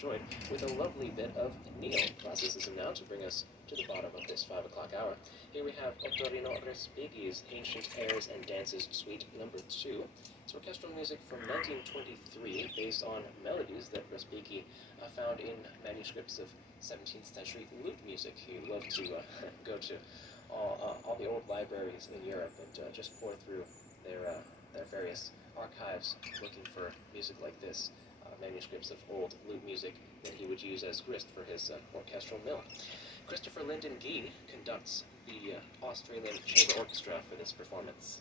Enjoyed with a lovely bit of neoclassicism now to bring us to the bottom of this 5 o'clock hour. Here we have Ottorino Respighi's Ancient Airs and Dances Suite Number 2. It's orchestral music from 1923 based on melodies that Respighi found in manuscripts of 17th century lute music. He loved to go to all the old libraries in Europe and just pour through their various archives looking for music like this. Manuscripts of old lute music that he would use as grist for his orchestral mill. Christopher Lyndon Gee conducts the Australian Chamber Orchestra for this performance.